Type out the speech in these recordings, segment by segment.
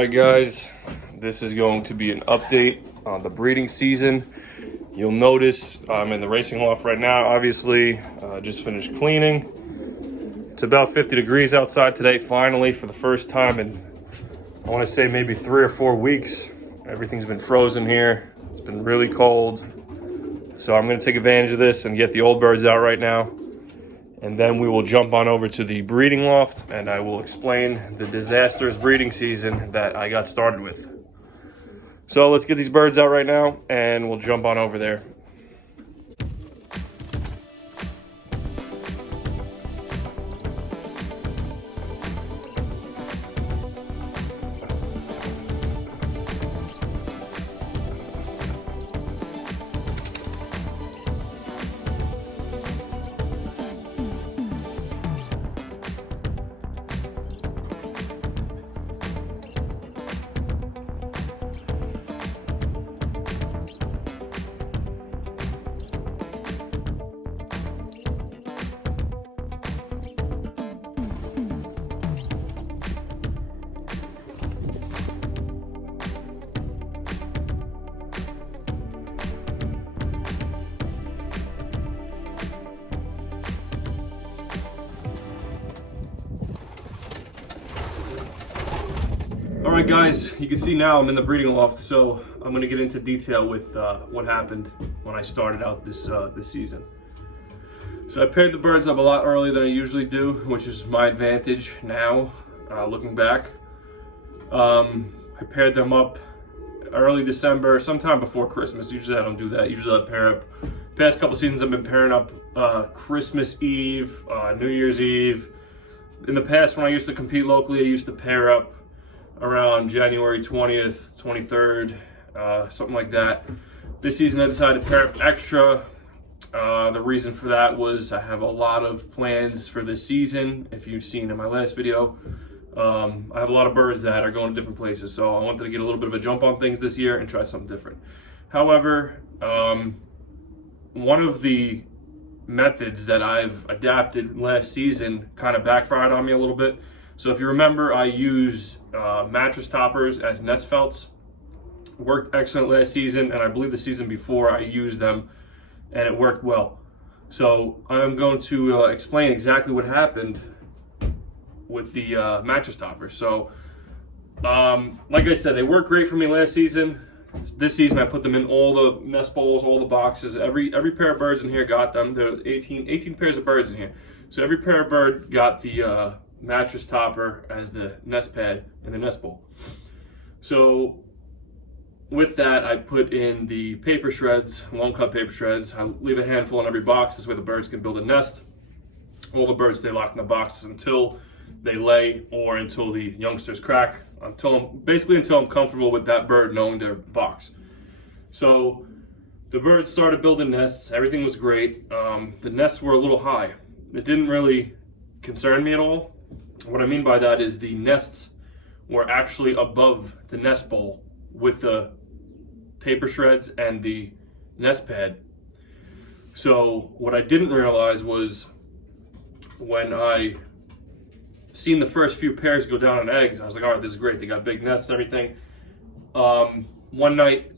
Alright guys, this is going to be an update on the breeding season. You'll notice I'm in the racing loft right now, obviously. Just finished cleaning. It's about 50 degrees outside today, finally, for the first time in, I want to say, maybe 3 or 4 weeks. Everything's been frozen here. It's been really cold. So I'm going to take advantage of this and get the old birds out right now. And then we will jump on over to the breeding loft and I will explain the disastrous breeding season that I got started with. So let's get these birds out right now and we'll jump on over there. All right, guys, you can see now I'm in the breeding loft, so I'm going to get into detail with what happened when I started out this season. So I paired the birds up a lot earlier than I usually do, which is my advantage now, looking back. I paired them up early December, sometime before Christmas. Usually I don't do that. Usually I pair up. Past couple seasons I've been pairing up Christmas Eve, New Year's Eve. In the past, when I used to compete locally, I used to pair up around January 20th, 23rd, something like that. This season I decided to pair up extra. The reason for that was I have a lot of plans for this season. If you've seen in my last video, I have a lot of birds that are going to different places, so I wanted to get a little bit of a jump on things this year and try something different. However, one of the methods that I've adapted last season kind of backfired on me a little bit. So if you remember, I used mattress toppers as nest felts. Worked excellent last season, and I believe the season before I used them, and it worked well. So I'm going to explain exactly what happened with the mattress toppers. So like I said, they worked great for me last season. This season I put them in all the nest bowls, all the boxes. Every pair of birds in here got them. There are 18 pairs of birds in here. So every pair of bird got the mattress topper as the nest pad in the nest bowl. So with that, I put in the paper shreds, long cut paper shreds. I leave a handful in every box. This way the birds can build a nest. All the birds stay locked in the boxes until they lay or until the youngsters crack, basically until I'm comfortable with that bird knowing their box. So the birds started building nests. Everything was great. The nests were a little high. It didn't really concern me at all. What I mean by that is the nests were actually above the nest bowl with the paper shreds and the nest pad. So what I didn't realize was when I seen the first few pairs go down on eggs, I was like, all right, this is great. They got big nests and everything. One night,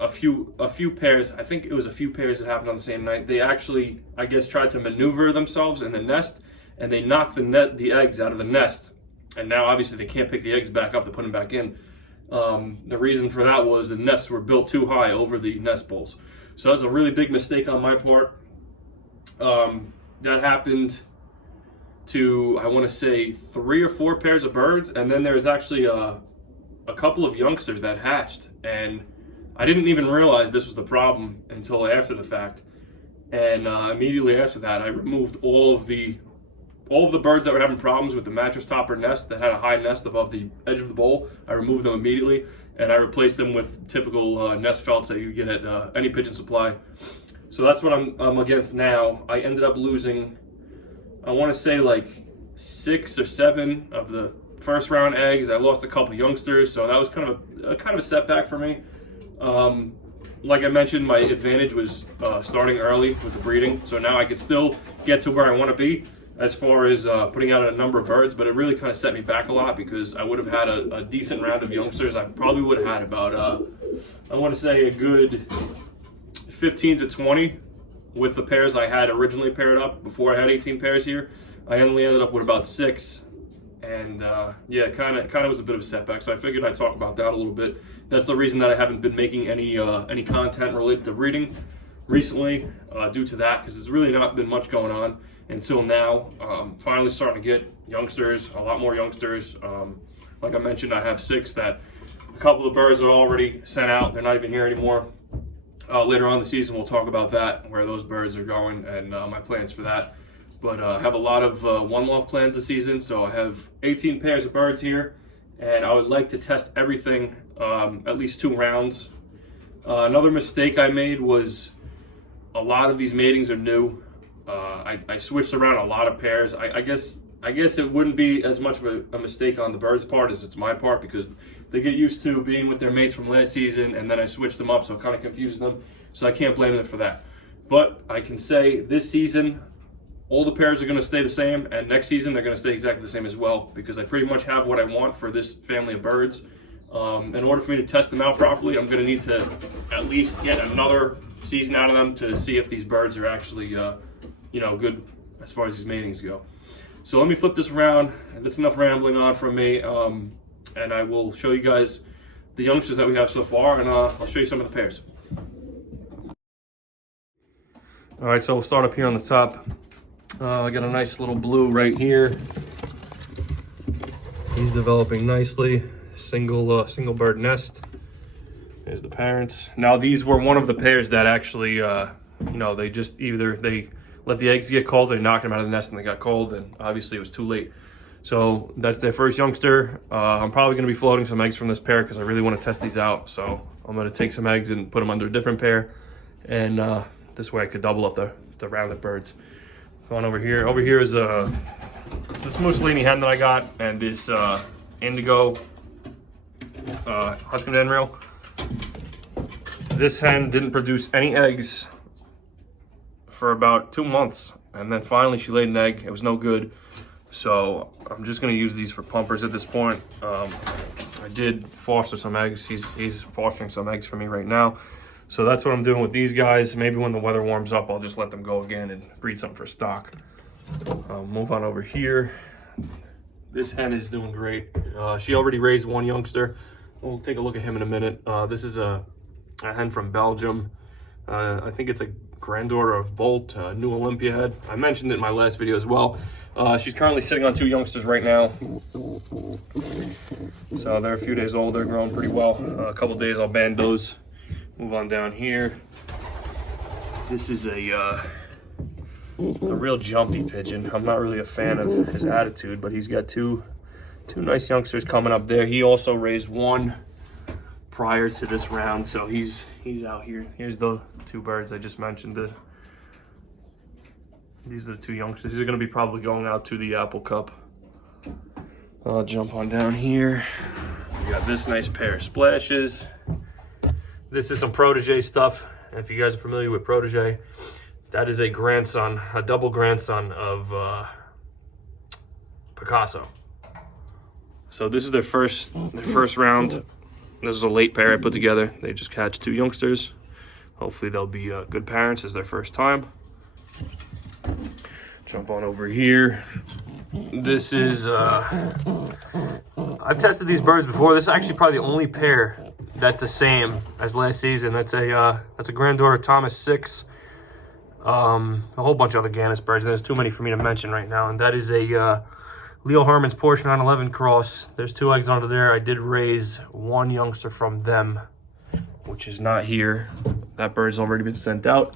a few pairs, I think it was a few pairs that happened on the same night, they actually, I guess, tried to maneuver themselves in the nest, and they knocked the eggs out of the nest. And now obviously they can't pick the eggs back up to put them back in. The reason for that was the nests were built too high over the nest bowls. So that was a really big mistake on my part. That happened to, I want to say, 3 or 4 pairs of birds, and then there's actually a couple of youngsters that hatched, and I didn't even realize this was the problem until after the fact. And immediately after that, I removed all of the birds that were having problems with the mattress topper nest that had a high nest above the edge of the bowl. I removed them immediately, and I replaced them with typical nest felts that you get at any pigeon supply. So that's what I'm against now. I ended up losing, I want to say, like 6 or 7 of the first round eggs. I lost a couple youngsters, so that was kind of a setback for me. Like I mentioned, my advantage was starting early with the breeding, so now I could still get to where I want to be. as far as putting out a number of birds, but it really kind of set me back a lot because I would have had a decent round of youngsters. I probably would have had about, I want to say a good 15 to 20 with the pairs I had originally paired up before I had 18 pairs here. I only ended up with about 6. And yeah, kind of was a bit of a setback. So I figured I'd talk about that a little bit. That's the reason that I haven't been making any content related to breeding recently, due to that, because there's really not been much going on until now. Finally starting to get youngsters, a lot more youngsters. Like I mentioned, I have 6 that a couple of birds are already sent out. They're not even here anymore. Later on in the season, we'll talk about that, where those birds are going, and my plans for that. But I have a lot of one loft plans this season, so I have 18 pairs of birds here, and I would like to test everything at least 2 rounds. Another mistake I made was a lot of these matings are new. I switched around a lot of pairs. I guess it wouldn't be as much of a mistake on the birds' part as it's my part, because they get used to being with their mates from last season, and then I switched them up, so it kind of confused them. So I can't blame them for that. But I can say this season, all the pairs are going to stay the same, and next season they're going to stay exactly the same as well, because I pretty much have what I want for this family of birds. In order for me to test them out properly, I'm going to need to at least get another season out of them to see if these birds are actually, good as far as these matings go. So let me flip this around. That's enough rambling on from me, and I will show you guys the youngsters that we have so far, and I'll show you some of the pairs. All right, so we'll start up here on the top. I got a nice little blue right here. He's developing nicely. Single bird nest. There's the parents. Now these were one of the pairs that actually, they just they let the eggs get cold, they knocked them out of the nest and they got cold, and obviously it was too late. So that's their first youngster. I'm probably going to be floating some eggs from this pair because I really want to test these out. So I'm going to take some eggs and put them under a different pair, and this way I could double up the rounded birds. Going over here. Over here is this Mussolini hen that I got, and this indigo Husky Van Reel. This hen didn't produce any eggs for about 2 months, and then finally she laid an egg. It was no good, so I'm just going to use these for pumpers at this point. I did foster some eggs. He's fostering some eggs for me right now. So that's what I'm doing with these guys. Maybe when the weather warms up, I'll just let them go again and breed something for stock. Move on over here. This hen is doing great. She already raised 1 youngster. We'll take a look at him in a minute. This is a hen from Belgium. I think it's a granddaughter of Bolt, New Olympiad. I mentioned it in my last video as well. She's currently sitting on 2 youngsters right now. So they're a few days old. They're growing pretty well. A couple days I'll band those. Move on down here. This is a real jumpy pigeon. I'm not really a fan of his attitude, but he's got two nice youngsters coming up there. He also raised 1 prior to this round, so he's out here. Here's the 2 birds I just mentioned. These are the 2 youngsters. These are going to be probably going out to the Apple Cup. I'll jump on down here. We got this nice pair of splashes. This is some protege stuff. If you guys are familiar with protege, that is a grandson, a double grandson of Picasso. So this is their first round. This is a late pair I put together. They just hatched 2 youngsters. Hopefully they'll be good parents. It's their first time. Jump on over here. This is, I've tested these birds before. This is actually probably the only pair that's the same as last season. That's a granddaughter Thomas 6. A whole bunch of other Gannett birds. There's too many for me to mention right now. And that is a Leo Herman's Porsche 911 cross. There's 2 eggs under there. I did raise 1 youngster from them, which is not here. That bird's already been sent out.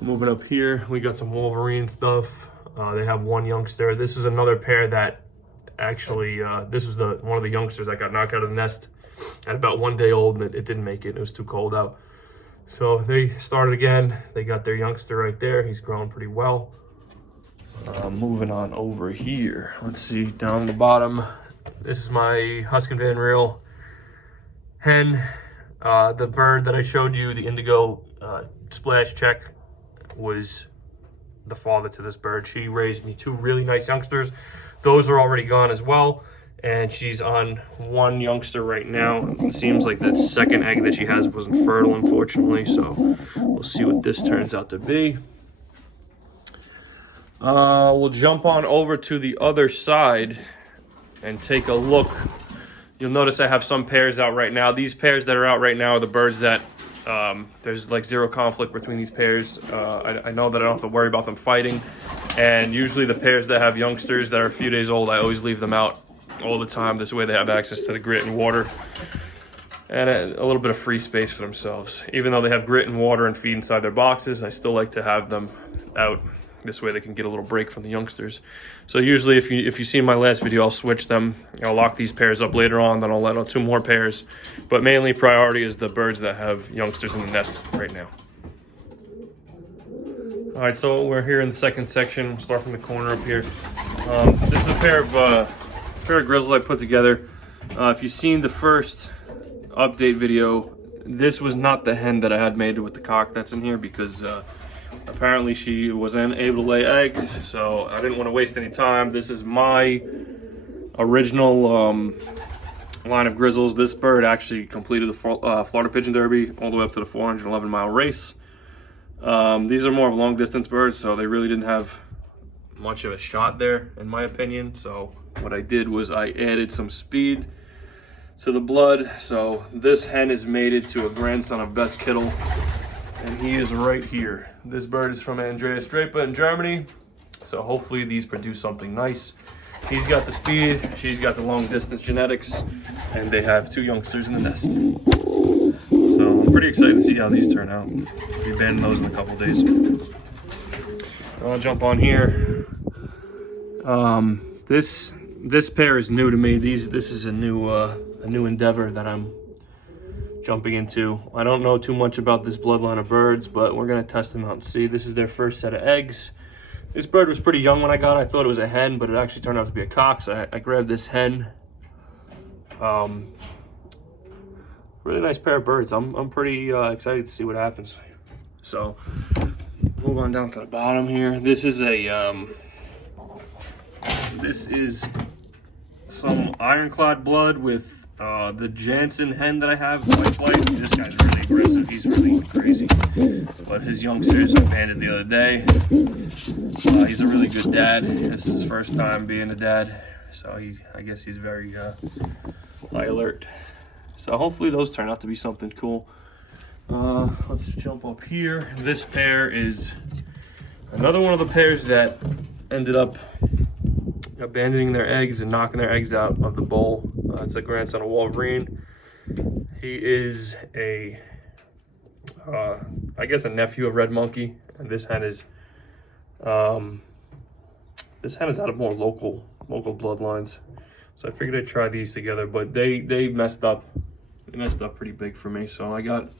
Moving up here, we got some Wolverine stuff. They have 1 youngster. This is another pair that actually, this was one of the youngsters that got knocked out of the nest at about 1 day old, and it didn't make it. It was too cold out. So they started again. They got their youngster right there. He's growing pretty well. Moving on over here. Let's see, down the bottom. This is my Husky Van Reel hen. The bird that I showed you, the indigo splash check, was the father to this bird. She raised me 2 really nice youngsters. Those are already gone as well. And she's on 1 youngster right now. It seems like that second egg that she has wasn't fertile, unfortunately. So we'll see what this turns out to be. We'll jump on over to the other side and take a look. You'll notice I have some pairs out right now. These pairs that are out right now are the birds that there's like 0 conflict between these pairs. I know that I don't have to worry about them fighting. And usually the pairs that have youngsters that are a few days old, I always leave them out all the time. This way they have access to the grit and water and a little bit of free space for themselves. Even though they have grit and water and feed inside their boxes, I still like to have them out. This way they can get a little break from the youngsters. So usually if you see my last video, I'll switch them. I'll lock these pairs up later on, then I'll let out 2 more pairs. But mainly priority is the birds that have youngsters in the nest right now. All right, so we're here in the second section. We'll start from the corner up here. This is a pair of grizzles I put together. If you've seen the first update video, this was not the hen that I had made with the cock that's in here, because apparently she wasn't able to lay eggs, so I didn't want to waste any time. This is my original line of grizzles. This bird actually completed the Florida Pigeon Derby all the way up to the 411-mile race. These are more of long distance birds, so they really didn't have much of a shot there, in my opinion. So what I did was I added some speed to the blood. So this hen is mated to a grandson of Best Kittle, and he is right here. This bird is from Andreas Draper in Germany, so hopefully these produce something nice. He's got the speed, she's got the long distance genetics, and they have 2 youngsters in the nest. So I'm pretty excited to see how these turn out. I'll be banding those in a couple days. I'll jump on here. This pair is new to me. This is a new endeavor that I'm jumping into. I don't know too much about this bloodline of birds, but we're gonna test them out and see. This is their first set of eggs. This bird was pretty young when I got it. I thought it was a hen, but it actually turned out to be a cock, so I grabbed this hen. Really nice pair of birds. I'm pretty excited to see what happens. So move on down to the bottom here. This is some ironclad blood with the Jansen hen that I have, white flight. This guy's really aggressive. He's really crazy. But his youngsters I banded the other day. He's a really good dad. This is his first time being a dad, so I guess he's very high alert. So hopefully those turn out to be something cool. Let's jump up here. This pair is another one of the pairs that ended up abandoning their eggs and knocking their eggs out of the bowl. It's a grandson of Wolverine. He is I guess a nephew of Red Monkey, and this hen is out of more local bloodlines. So I figured I'd try these together, but they messed up. They messed up pretty big for me. So I got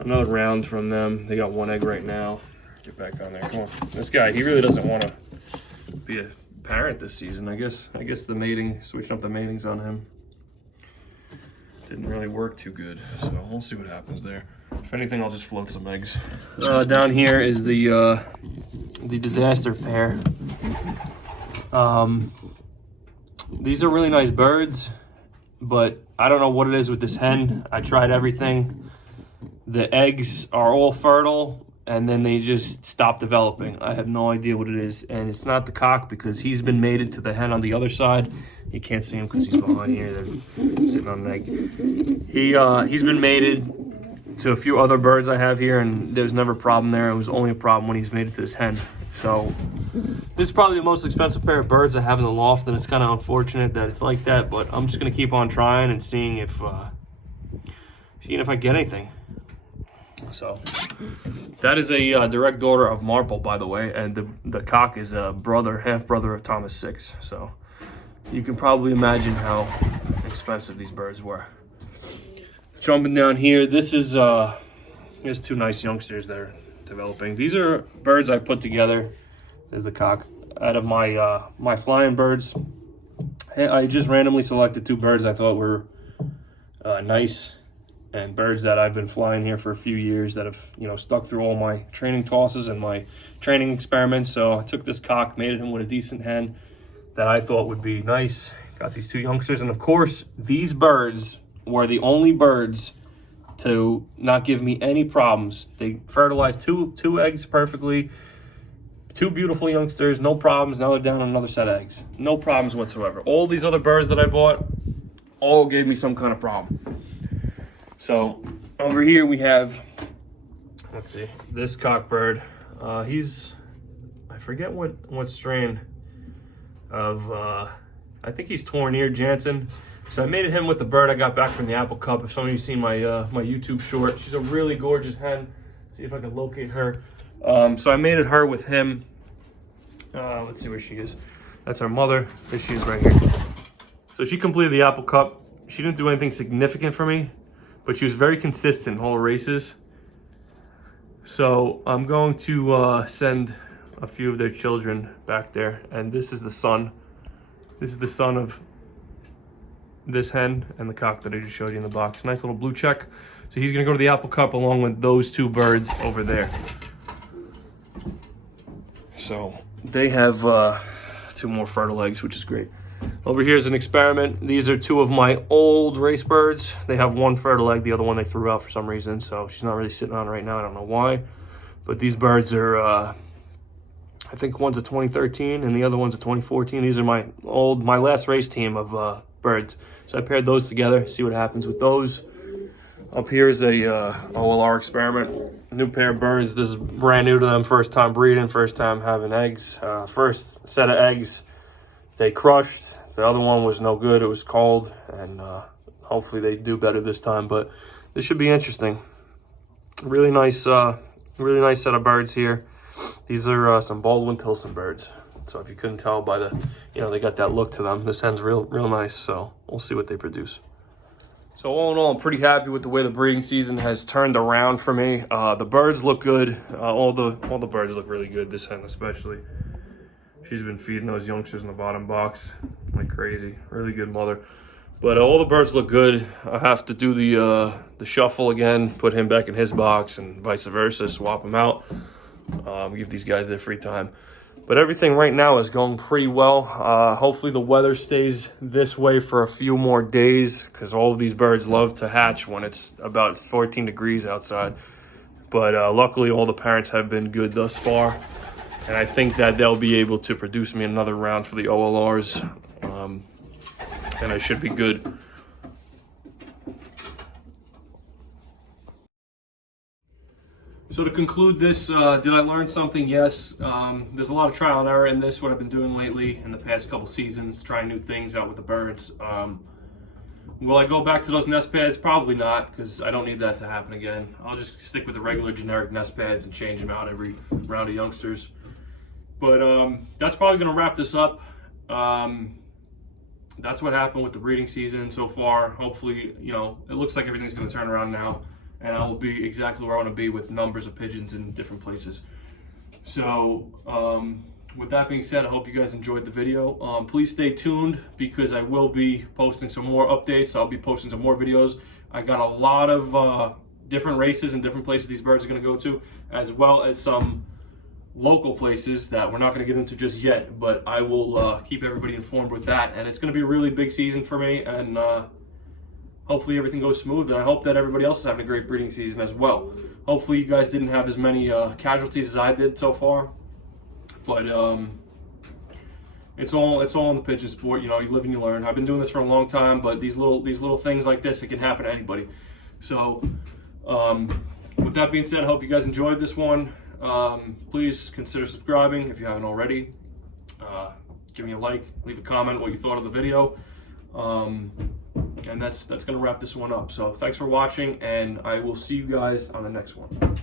another round from them. They got 1 egg right now. Get back on there. Come on. This guy, he really doesn't want to be a parent this season. I guess the mating, switching up the matings on him didn't really work too good. So we'll see what happens there. If anything, I'll just float some eggs. Down here is the disaster pair. These are really nice birds, but I don't know what it is with this hen. I tried everything. The eggs are all fertile, and then they just stop developing. I have no idea what it is, and it's not the cock because he's been mated to the hen on the other side. You can't see him because he's behind here. They're sitting on an egg. He's been mated to a few other birds I have here, and there's never a problem there. It was only a problem when he's mated to this hen. So this is probably the most expensive pair of birds I have in the loft, and it's kind of unfortunate that it's like that, but I'm just gonna keep on trying and seeing if I get anything. So that is a direct daughter of Marple, by the way, and the cock is a half brother of Thomas Six. So you can probably imagine how expensive these birds were. Jumping down here, this is here's 2 nice youngsters that are developing. These are birds I put together. There's the cock out of my flying birds. I just randomly selected 2 birds I thought were nice and birds that I've been flying here for a few years that have, you know, stuck through all my training tosses and my training experiments. So I took this cock, mated him with a decent hen that I thought would be nice. Got these two youngsters, and of course, these birds were the only birds to not give me any problems. They fertilized two eggs perfectly. Two beautiful youngsters, no problems. Now they're down on another set of eggs. No problems whatsoever. All these other birds that I bought all gave me some kind of problem. So over here we have, let's see, this cockbird. He's, I forget what strain of, I think he's Tournier Jansen. So I mated him with the bird I got back from the Apple Cup. If some of you seen my my YouTube short, she's a really gorgeous hen. See if I can locate her. So I mated her with him. Let's see where she is. That's her mother. There she is right here. So she completed the Apple Cup. She didn't do anything significant for me, but she was very consistent in all the races. So I'm going to send a few of their children back there. And this is the son. This is the son of this hen and the cock that I just showed you in the box. Nice little blue check. So he's gonna go to the Apple Cup along with those two birds over there. So they have two more fertile eggs, which is great. Over here is an experiment. These are two of my old race birds. They have one fertile egg, the other one they threw out for some reason. So she's not really sitting on it right now. I don't know why. But these birds are, I think one's a 2013 and the other one's a 2014. These are my last race team of birds. So I paired those together, see what happens with those. Up here is a OLR experiment. New pair of birds. This is brand new to them. First time breeding, first time having eggs. First set of eggs, they crushed. The other one was no good. It was cold, and hopefully they do better this time. But this should be interesting. Really nice set of birds here. These are some Baldwin Tilson birds. So if you couldn't tell by the, you know, they got that look to them. This hen's real nice. So we'll see what they produce. So all in all, I'm pretty happy with the way the breeding season has turned around for me. The birds look good. All the birds look really good. This hen especially. She's been feeding those youngsters in the bottom box like crazy. Really good mother. But all the birds look good. I have to do the shuffle again, put him back in his box and vice versa, swap him out. Give these guys their free time. But everything right now is going pretty well. Hopefully the weather stays this way for a few more days, because all of these birds love to hatch when it's about 14 degrees outside. But luckily all the parents have been good thus far. And I think that they'll be able to produce me another round for the OLRs. And I should be good. So to conclude this, did I learn something? Yes. There's a lot of trial and error in this, what I've been doing lately in the past couple seasons, trying new things out with the birds. Will I go back to those nest pads? Probably not, because I don't need that to happen again. I'll just stick with the regular generic nest pads and change them out every round of youngsters. But that's probably going to wrap this up. That's what happened with the breeding season so far. Hopefully, you know, it looks like everything's going to turn around now. And I will be exactly where I want to be with numbers of pigeons in different places. So with that being said, I hope you guys enjoyed the video. Please stay tuned, because I will be posting some more updates. I'll be posting some more videos. I got a lot of different races and different places these birds are going to go to, as well as some local places that we're not going to get into just yet. But I will keep everybody informed with that. And it's going to be a really big season for me. And hopefully everything goes smooth, and I hope that everybody else is having a great breeding season as well. Hopefully you guys didn't have as many casualties as I did so far, but it's all in the pigeon sport. You know, you live and you learn. I've been doing this for a long time, but these little things like this, it can happen to anybody. So with that being said, I hope you guys enjoyed this one. Please consider subscribing if you haven't already. Give me a like, leave a comment what you thought of the video. And that's going to wrap this one up. So thanks for watching, and I will see you guys on the next one.